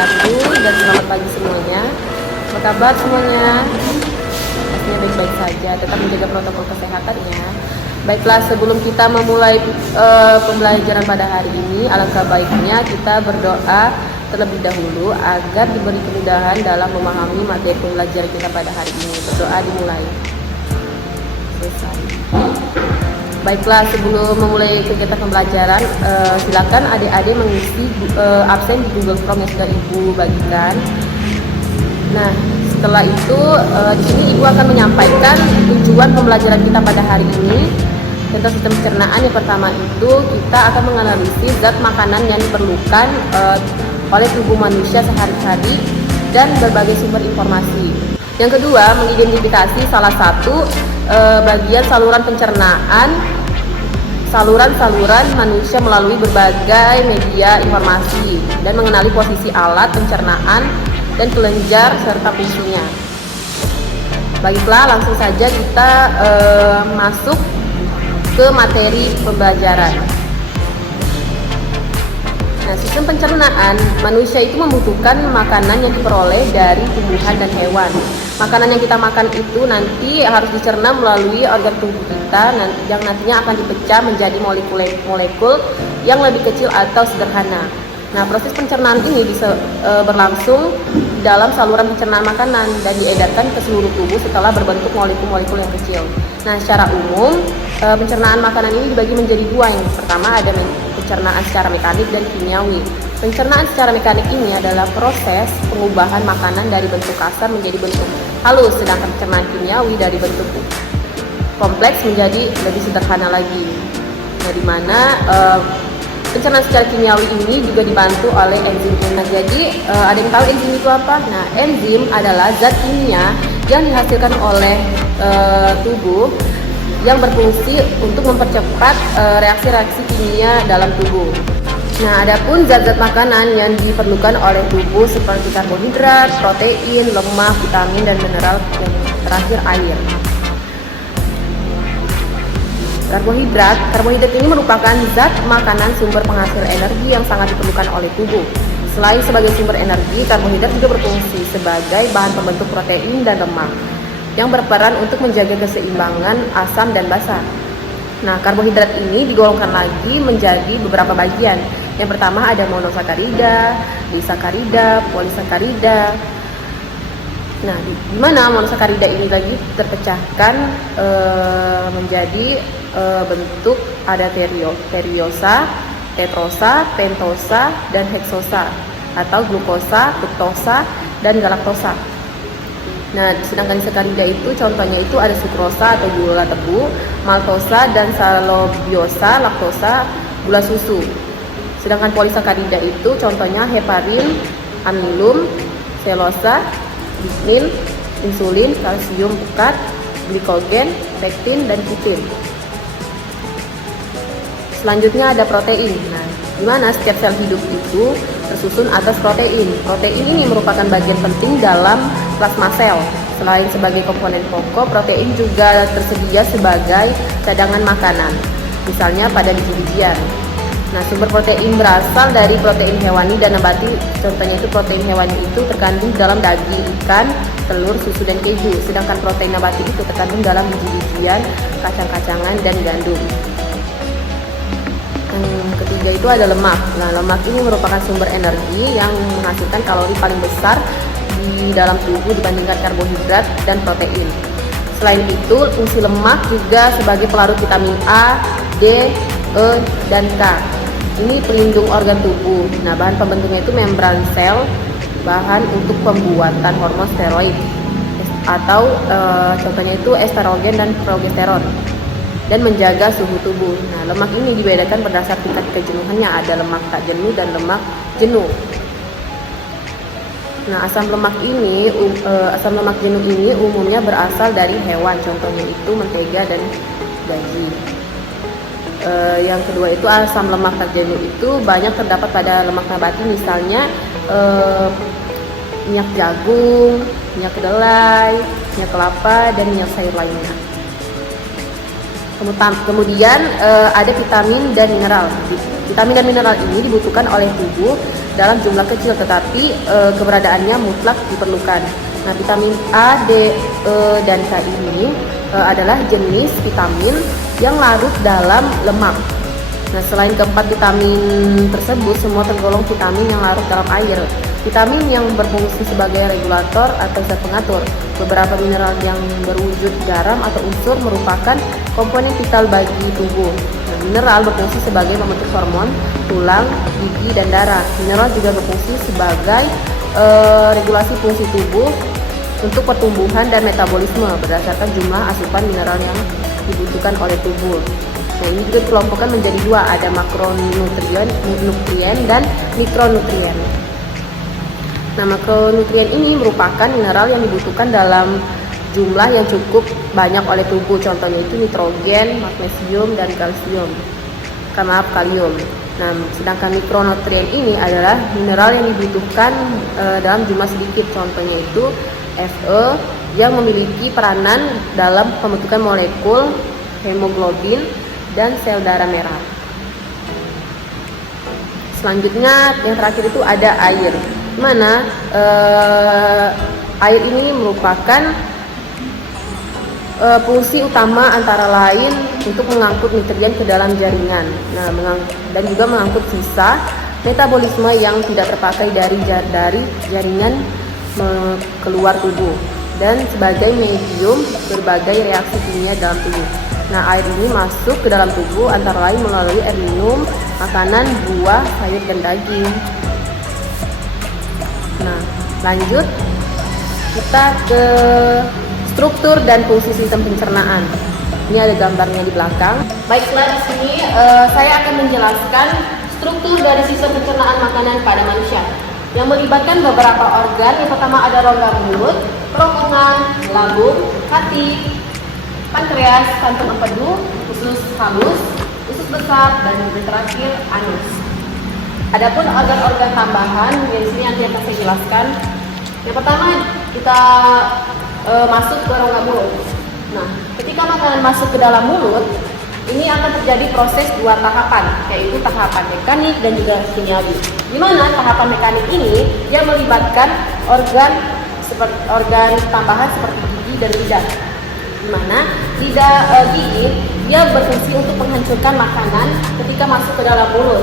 wabarakatuh dan selamat pagi semuanya. Apa kabar semuanya? Pastinya baik-baik saja, tetap menjaga protokol kesehatannya. Baiklah, sebelum kita memulai pembelajaran pada hari ini, alangkah baiknya kita berdoa terlebih dahulu agar diberi kemudahan dalam memahami materi pembelajaran kita pada hari ini. Berdoa dimulai. Selesai. Baiklah, sebelum memulai kegiatan pembelajaran, silakan adik-adik mengisi absen di Google Form yang sudah Ibu bagikan. Nah, setelah itu di sini Ibu akan menyampaikan tujuan pembelajaran kita pada hari ini tentang sistem pencernaan. Yang pertama itu kita akan menganalisis zat makanan yang diperlukan oleh tubuh manusia sehari-hari dan berbagai sumber informasi. Yang kedua, mengidentifikasi salah satu bagian saluran pencernaan, saluran manusia melalui berbagai media informasi dan mengenali posisi alat pencernaan dan kelenjar serta fungsinya. Baiklah, langsung saja kita masuk ke materi pembelajaran. Nah, sistem pencernaan manusia itu membutuhkan makanan yang diperoleh dari tumbuhan dan hewan. Makanan yang kita makan itu nanti harus dicerna melalui organ tubuh kita yang nantinya akan dipecah menjadi molekul yang lebih kecil atau sederhana. Nah, proses pencernaan ini bisa berlangsung dalam saluran pencernaan makanan dan diedarkan ke seluruh tubuh setelah berbentuk molekul-molekul yang kecil. Nah, secara umum pencernaan makanan ini dibagi menjadi dua. Yang pertama ada pencernaan secara mekanik dan kimiawi. Pencernaan secara mekanik ini adalah proses pengubahan makanan dari bentuk kasar menjadi bentuk halus, sedangkan pencernaan kimiawi dari bentuk kompleks menjadi lebih sederhana lagi. Nah, di mana pencernaan secara kimiawi ini juga dibantu oleh enzim. Nah, jadi ada yang tahu enzim itu apa? Nah, enzim adalah zat kimia yang dihasilkan oleh tubuh yang berfungsi untuk mempercepat reaksi-reaksi kimia dalam tubuh. Nah, adapun zat-zat makanan yang diperlukan oleh tubuh seperti karbohidrat, protein, lemak, vitamin, dan mineral, yang terakhir air. Karbohidrat ini merupakan zat makanan sumber penghasil energi yang sangat diperlukan oleh tubuh. Selain sebagai sumber energi, karbohidrat juga berfungsi sebagai bahan pembentuk protein dan lemak yang berperan untuk menjaga keseimbangan asam dan basa. Nah, karbohidrat ini digolongkan lagi menjadi beberapa bagian. Yang pertama ada monosakarida, disakarida, polisakarida. Nah, di mana monosakarida ini lagi terpecahkan menjadi bentuk ada teriosa, tetrosa, pentosa, dan heksosa, atau glukosa, fruktosa, dan galaktosa. Nah, sedangkan disakarida itu contohnya itu ada sukrosa atau gula tebu, maltosa dan salobiosa, laktosa, gula susu. Sedangkan polisakarida itu contohnya heparin, amilum, selosa, lignin, insulin, kalsium pekat, glikogen, pektin, dan kitin. Selanjutnya ada protein. Nah, di mana setiap sel hidup itu tersusun atas protein. Protein ini merupakan bagian penting dalam plasma sel. Selain sebagai komponen pokok, protein juga tersedia sebagai cadangan makanan, misalnya pada biji-bijian. Nah, sumber protein berasal dari protein hewani dan nabati. Contohnya itu protein hewani itu terkandung dalam daging, ikan, telur, susu, dan keju. Sedangkan protein nabati itu terkandung dalam biji-bijian, kacang-kacangan, dan gandum. Yang ketiga itu ada lemak. Nah, lemak ini merupakan sumber energi yang menghasilkan kalori paling besar di dalam tubuh dibandingkan karbohidrat dan protein. Selain itu, fungsi lemak juga sebagai pelarut vitamin A, D, E, dan K. Ini pelindung organ tubuh. Nah, bahan pembentuknya itu membran sel, bahan untuk pembuatan hormon steroid atau contohnya itu estrogen dan progesteron, dan menjaga suhu tubuh. Nah, lemak ini dibedakan berdasar tingkat kejenuhannya. Ada lemak tak jenuh dan lemak jenuh. Nah, asam lemak jenuh ini umumnya berasal dari hewan. Contohnya itu mentega dan daging. Yang kedua itu asam lemak tak jenuh itu banyak terdapat pada lemak nabati, misalnya minyak jagung, minyak kedelai, minyak kelapa, dan minyak sayur lainnya. Kemudian ada vitamin dan mineral. Vitamin dan mineral ini dibutuhkan oleh tubuh dalam jumlah kecil, tetapi keberadaannya mutlak diperlukan. Nah, vitamin A, D, E, dan K ini adalah jenis vitamin yang larut dalam lemak. Nah, selain keempat vitamin tersebut, semua tergolong vitamin yang larut dalam air. Vitamin yang berfungsi sebagai regulator atau zat pengatur. Beberapa mineral yang berwujud garam atau unsur merupakan komponen vital bagi tubuh. Nah, mineral berfungsi sebagai pembentuk hormon, tulang, gigi, dan darah. Mineral juga berfungsi sebagai regulasi fungsi tubuh untuk pertumbuhan dan metabolisme berdasarkan jumlah asupan mineral yang dibutuhkan oleh tubuh. Nah, ini juga dikelompokkan menjadi dua, ada makronutrien dan mikronutrien. Nah, makronutrien ini merupakan mineral yang dibutuhkan dalam jumlah yang cukup banyak oleh tubuh. Contohnya itu nitrogen, magnesium, dan kalium. Nah, sedangkan mikronutrien ini adalah mineral yang dibutuhkan dalam jumlah sedikit. Contohnya itu Fe yang memiliki peranan dalam pembentukan molekul hemoglobin dan sel darah merah. Selanjutnya yang terakhir itu ada air, mana air ini merupakan fungsi utama antara lain untuk mengangkut nitrogen ke dalam jaringan. Nah, dan juga mengangkut sisa metabolisme yang tidak terpakai dari jaringan keluar tubuh, dan sebagai medium berbagai reaksi kimia dalam tubuh. Nah, air ini masuk ke dalam tubuh antara lain melalui air minum, makanan, buah, sayur, dan daging. Nah, lanjut kita ke struktur dan fungsi sistem pencernaan. Ini ada gambarnya di belakang. Baiklah, di sini saya akan menjelaskan struktur dari sistem pencernaan makanan pada manusia yang melibatkan beberapa organ. Yang pertama ada rongga mulut, kerongkongan, lambung, hati, pankreas, kantung empedu, usus halus, usus besar, dan yang terakhir anus. Adapun organ-organ tambahan yang di sini nanti akan saya jelaskan. Yang pertama kita masuk ke rongga mulut. Nah, ketika makanan masuk ke dalam mulut, ini akan terjadi proses dua tahapan, yaitu tahapan mekanik dan juga kimiawi. Di mana tahapan mekanik ini yang melibatkan organ tambahan seperti gigi dan lidah. Di mana gigi dia berfungsi untuk menghancurkan makanan ketika masuk ke dalam mulut.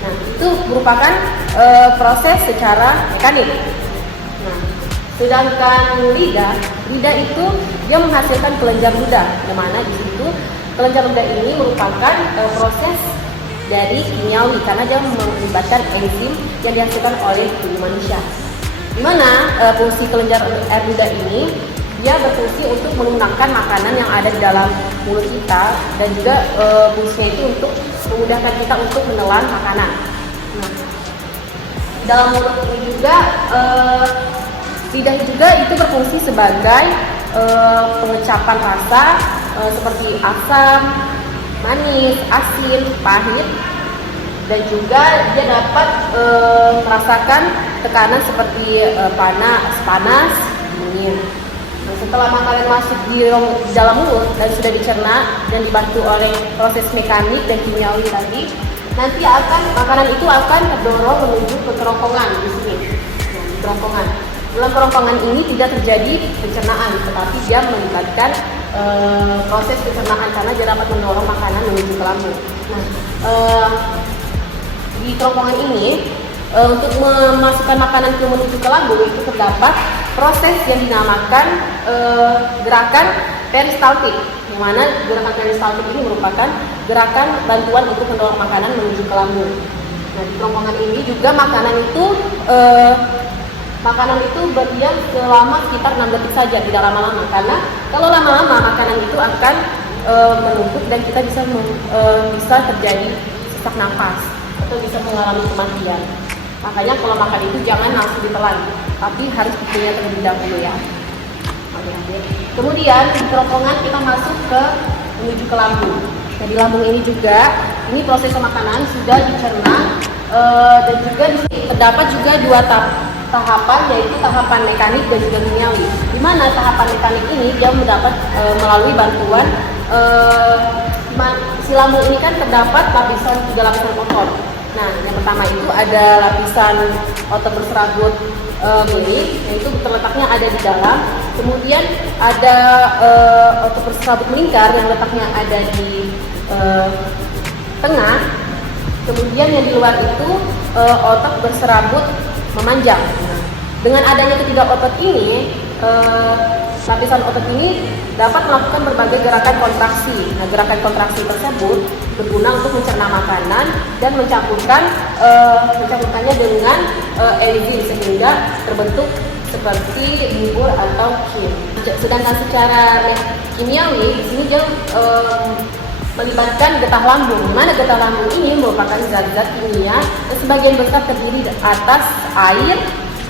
Nah, itu merupakan proses secara mekanik. Nah, sedangkan lidah itu dia menghasilkan kelenjar ludah, di mana di situ kelenjar ludah ini merupakan proses dari kimiawi karena dia melibatkan enzim yang dihasilkan oleh tubuh manusia. Di mana fungsi kelenjar air ludah ini dia berfungsi untuk melunakkan makanan yang ada di dalam mulut kita, dan juga fungsinya itu untuk memudahkan kita untuk menelan makanan. Nah, dalam mulut ini juga lidah juga itu berfungsi sebagai pengecapan rasa seperti asam, manis, asin, pahit, dan juga dia dapat merasakan tekanan seperti panas, dingin. Nah, setelah makanan masuk di dalam mulut dan sudah dicerna dan dibantu oleh proses mekanik dan kimiawi tadi, nanti makanan itu akan terdorong menuju ke kerongkongan di sini. Nah, di kerongkongan. Dalam kerongkongan ini tidak terjadi pencernaan, tetapi dia melibatkan proses pencernaan karena dia dapat mendorong makanan menuju ke lambung. Nah, di kerongkongan ini untuk memasukkan makanan menuju ke lambung itu terdapat proses yang dinamakan gerakan peristaltik, yang mana gerakan peristaltik ini merupakan gerakan bantuan untuk mendorong makanan menuju ke lambung. Nah, di kerongkongan ini juga makanan itu berdiam selama sekitar 6 detik saja, tidak lama-lama, karena kalau lama-lama makanan itu akan menumpuk dan kita bisa terjadi sesak napas atau bisa mengalami kematian. Makanya kalau makan itu jangan langsung ditelan, tapi harus dikunyah terlebih dahulu ya. Kemudian di kerongkongan kita masuk menuju ke lambung. Nah, di lambung ini juga proses makanan sudah dicerna dan juga terdapat juga dua tahapan, yaitu tahapan mekanik dan juga kimiawi. Di mana tahapan mekanik ini dia mendapat melalui bantuan si lambung ini kan terdapat tiga lapisan kotor. Nah, yang pertama itu ada lapisan otot berserabut milik, yaitu terletaknya ada di dalam. Kemudian ada otot berserabut melingkar yang letaknya ada di tengah. Kemudian yang di luar itu otot berserabut memanjang. Nah, dengan adanya ketiga otot ini, lapisan otot ini dapat melakukan berbagai gerakan kontraksi. Nah, gerakan kontraksi tersebut berguna untuk mencerna makanan dan mencampurkannya dengan enzim sehingga terbentuk seperti bubur atau krim. Sedangkan secara kimiawi di sini dia melibatkan getah lambung, di mana getah lambung ini merupakan zat-zat kimia yang sebagian besar terdiri atas air,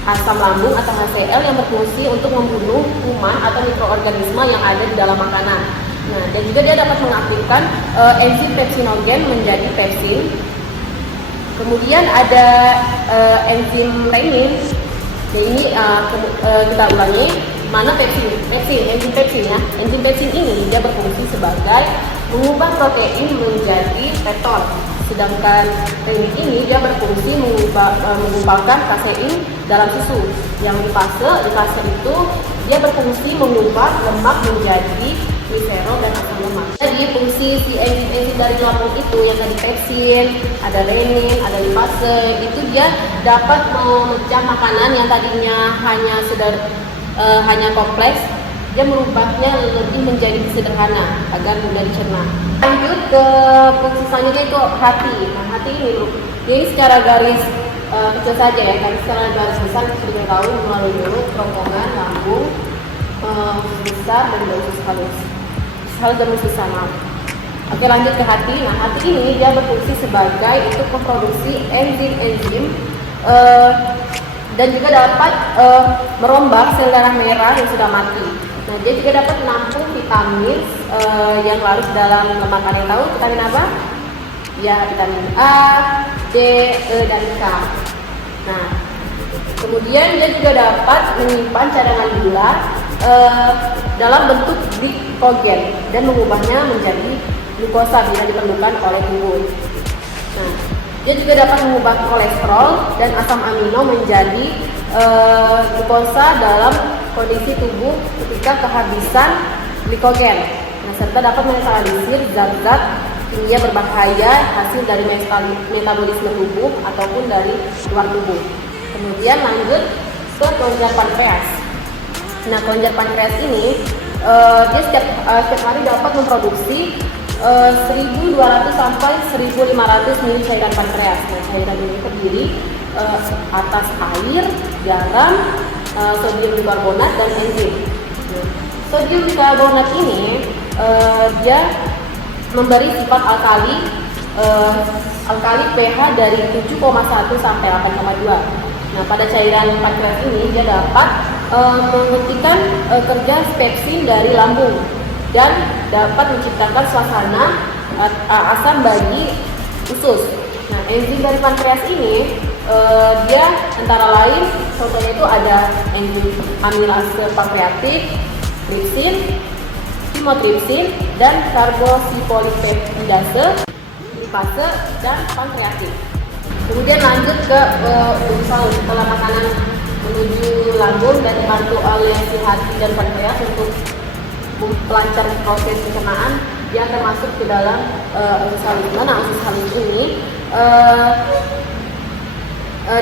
asam lambung atau HCl yang berfungsi untuk membunuh kuman atau mikroorganisme yang ada di dalam makanan. Nah, dan juga dia dapat mengaktifkan enzim pepsinogen menjadi pepsin. Kemudian ada enzim renin. Nah, ini kita ulangi, mana enzim pepsin ya. Enzim pepsin ini dia berfungsi sebagai mengubah protein menjadi peptol. Sedangkan renin ini dia berfungsi mengubahkan kasein dalam susu. Yang di fase itu dia berfungsi mengubah lemak menjadi gliserol dan asam lemak. Jadi fungsi si enzim dari lambung itu yang tadi pepsin, ada renin, ada lipase, itu dia dapat memecah makanan yang tadinya hanya kompleks, dia merubahnya lebih menjadi sederhana agar mudah dicerna. Lanjut ke fungsi selanjutnya itu hati. Nah, hati ini secara garis kecil saja ya, kan secara garis besar seperti tahu melalui mulut, kerongkongan, lambung, usus besar dan usus halus. Dan usus sama. Oke, lanjut ke hati. Nah, hati ini dia berfungsi sebagai untuk memproduksi enzim-enzim dan juga dapat merombak sel darah merah yang sudah mati. Nah, dia juga dapat menampung vitamin yang larut dalam lemak. Kalian tahu vitamin apa? Ya, vitamin A, D, E, dan K. Nah, kemudian dia juga dapat menyimpan cadangan gula dalam bentuk glikogen dan mengubahnya menjadi glukosa bila diperlukan oleh tubuh. Nah, dia juga dapat mengubah kolesterol dan asam amino menjadi glukosa dalam kondisi tubuh ketika kehabisan glikogen. Nah, serta dapat menetralisir zat-zat kimia berbahaya hasil dari metabolisme tubuh ataupun dari luar tubuh. Kemudian lanjut ke kelenjar pankreas. Nah, kelenjar pankreas ini dia setiap hari dapat memproduksi 1.200 sampai 1.500 ml cairan pankreas. Nah, cairan ini terdiri atas air, garam, sodium bikarbonat dan enzim. Sodium bikarbonat ini dia memberi sifat alkali pH dari 7,1 sampai 8,2. Nah, pada cairan pankreas ini dia dapat menghentikan kerja pepsin dari lambung dan dapat menciptakan suasana asam bagi usus. Nah, enzim dari pankreas ini dia antara lain contohnya itu ada enzim amilase pankreatik, tripsin, chymotrypsin, dan karbosifolipeptidase, lipase, dan pankreatik. Kemudian lanjut ke usus halus. Setelah makanan menuju lambung dan dibantu oleh si hati dan pankreas untuk melancar proses pencernaan, dia akan masuk ke dalam usus halus. Nah, usus halus ini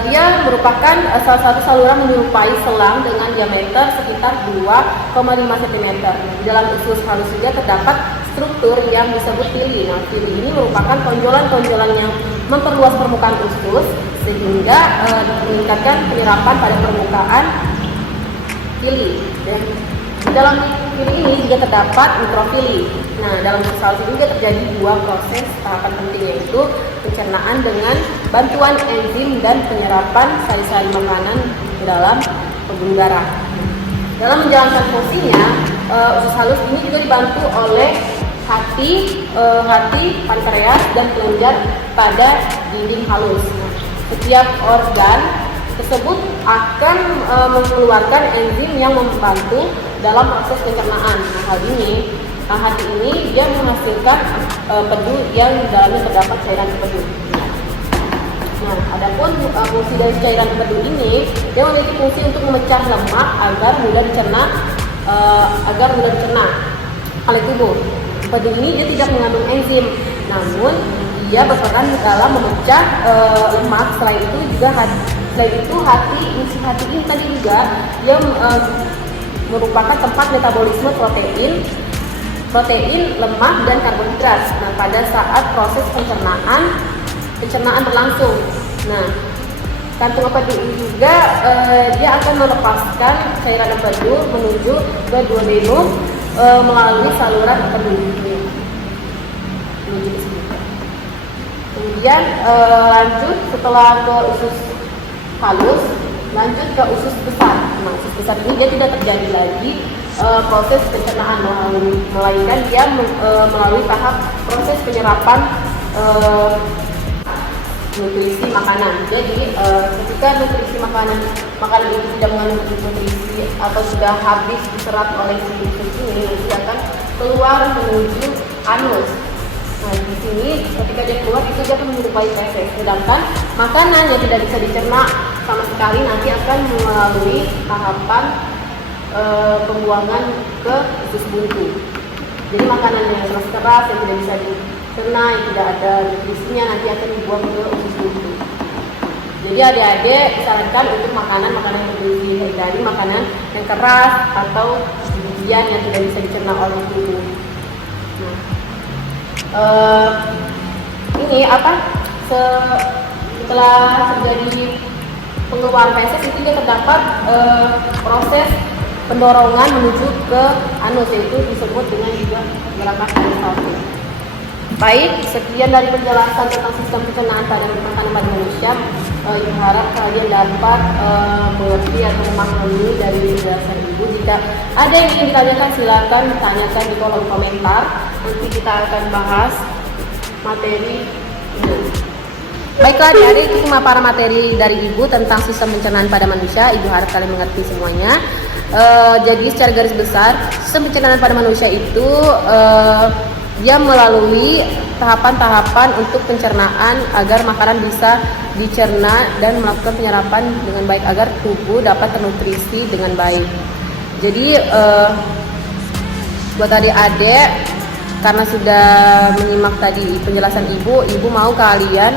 dia merupakan salah satu saluran menyerupai selang dengan diameter sekitar 2,5 cm. Di dalam usus halus juga terdapat struktur yang disebut pili. Nah, pili ini merupakan tonjolan-tonjolan yang memperluas permukaan usus sehingga meningkatkan penyerapan pada permukaan pili. Dan di dalam pili ini juga terdapat mikrofili. Nah, dalam usus halus ini juga terjadi dua proses tahapan penting, yaitu pencernaan dengan bantuan enzim dan penyerapan sari-sari makanan ke dalam pembuluh darah. Dalam menjalankan fungsinya, usus halus ini juga dibantu oleh hati, pankreas, dan kelenjar pada dinding halus. Nah, setiap organ tersebut akan mengeluarkan enzim yang membantu dalam proses pencernaan. Nah, hati ini dia menghasilkan pedu yang di dalamnya terdapat cairan pedu. Nah, adapun fungsi dari cairan empedu ini, dia memiliki fungsi untuk memecah lemak agar mudah dicerna oleh tubuh. Empedu ini dia tidak mengandung enzim, namun dia berperan dalam memecah lemak. Selain itu hati ini tadi juga dia merupakan tempat metabolisme protein, lemak dan karbohidrat. Nah, pada saat proses pencernaan berlangsung. Nah, kantung empedu ini juga dia akan melepaskan cairan empedu menuju ke duodenum melalui saluran empedu menuju ke sini. Kemudian lanjut setelah ke usus halus, lanjut ke usus besar. Nah, usus besar ini dia tidak terjadi lagi proses pencernaan, melainkan dia melalui tahap proses penyerapan nutrisi makanan. Jadi ketika nutrisi makanan itu tidak mengandung nutrisi atau sudah habis diserap oleh si usus ini, nanti akan keluar menuju anus. Nah, di sini ketika dia keluar itu dia akan menyerupai feses. Sedangkan makanan yang tidak bisa dicerna sama sekali nanti akan melalui tahapan pembuangan ke usus buntu. Jadi makanan yang masih keras, yang tidak bisa dicerna, yang tidak ada nutrisinya nanti akan dibuang ke usus buntu. Jadi adik-adik disarankan untuk makanan yang bergizi dari makanan yang keras atau bijian yang tidak bisa dicerna oleh tubuh. Nah, setelah terjadi pengeluaran feses itu dia terdapat proses pendorongan menuju ke anus, yaitu disebut dengan juga gerakan peristalsis. Baik, sekian dari penjelasan tentang sistem pencernaan pada makanan pada manusia. Ibu harap kalian dapat mengerti atau memahami dari penjelasan Ibu. Jika ada yang ingin ditanyakan, silakan tanyakan di kolom komentar. Nanti kita akan bahas materi ini. Baiklah adik-adik, itu cuma para materi dari Ibu tentang sistem pencernaan pada manusia. Ibu harap kalian mengerti semuanya. Jadi secara garis besar, sistem pencernaan pada manusia itu dia melalui tahapan-tahapan untuk pencernaan agar makanan bisa dicerna dan melakukan penyerapan dengan baik agar tubuh dapat ternutrisi dengan baik. Jadi buat adik-adik, karena sudah menyimak tadi penjelasan Ibu mau kalian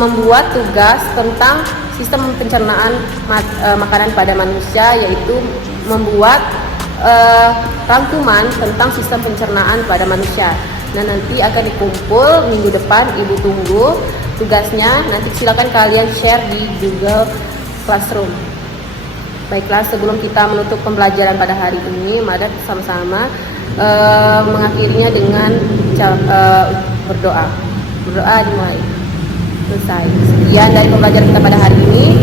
membuat tugas tentang sistem pencernaan makanan pada manusia, yaitu membuat rangkuman tentang sistem pencernaan pada manusia. Nah, nanti akan dikumpul minggu depan. Ibu tunggu tugasnya. Nanti silakan kalian share di Google Classroom. Baiklah, sebelum kita menutup pembelajaran pada hari ini, mari sama-sama mengakhirinya dengan berdoa. Berdoa dimulai. Selesai. Sekian dari pembelajaran kita pada hari ini.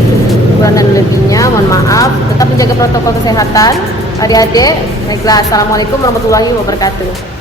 Kurang dan lebihnya mohon maaf. Tetap menjaga protokol kesehatan adik-adik. Baiklah, assalamualaikum warahmatullahi wabarakatuh.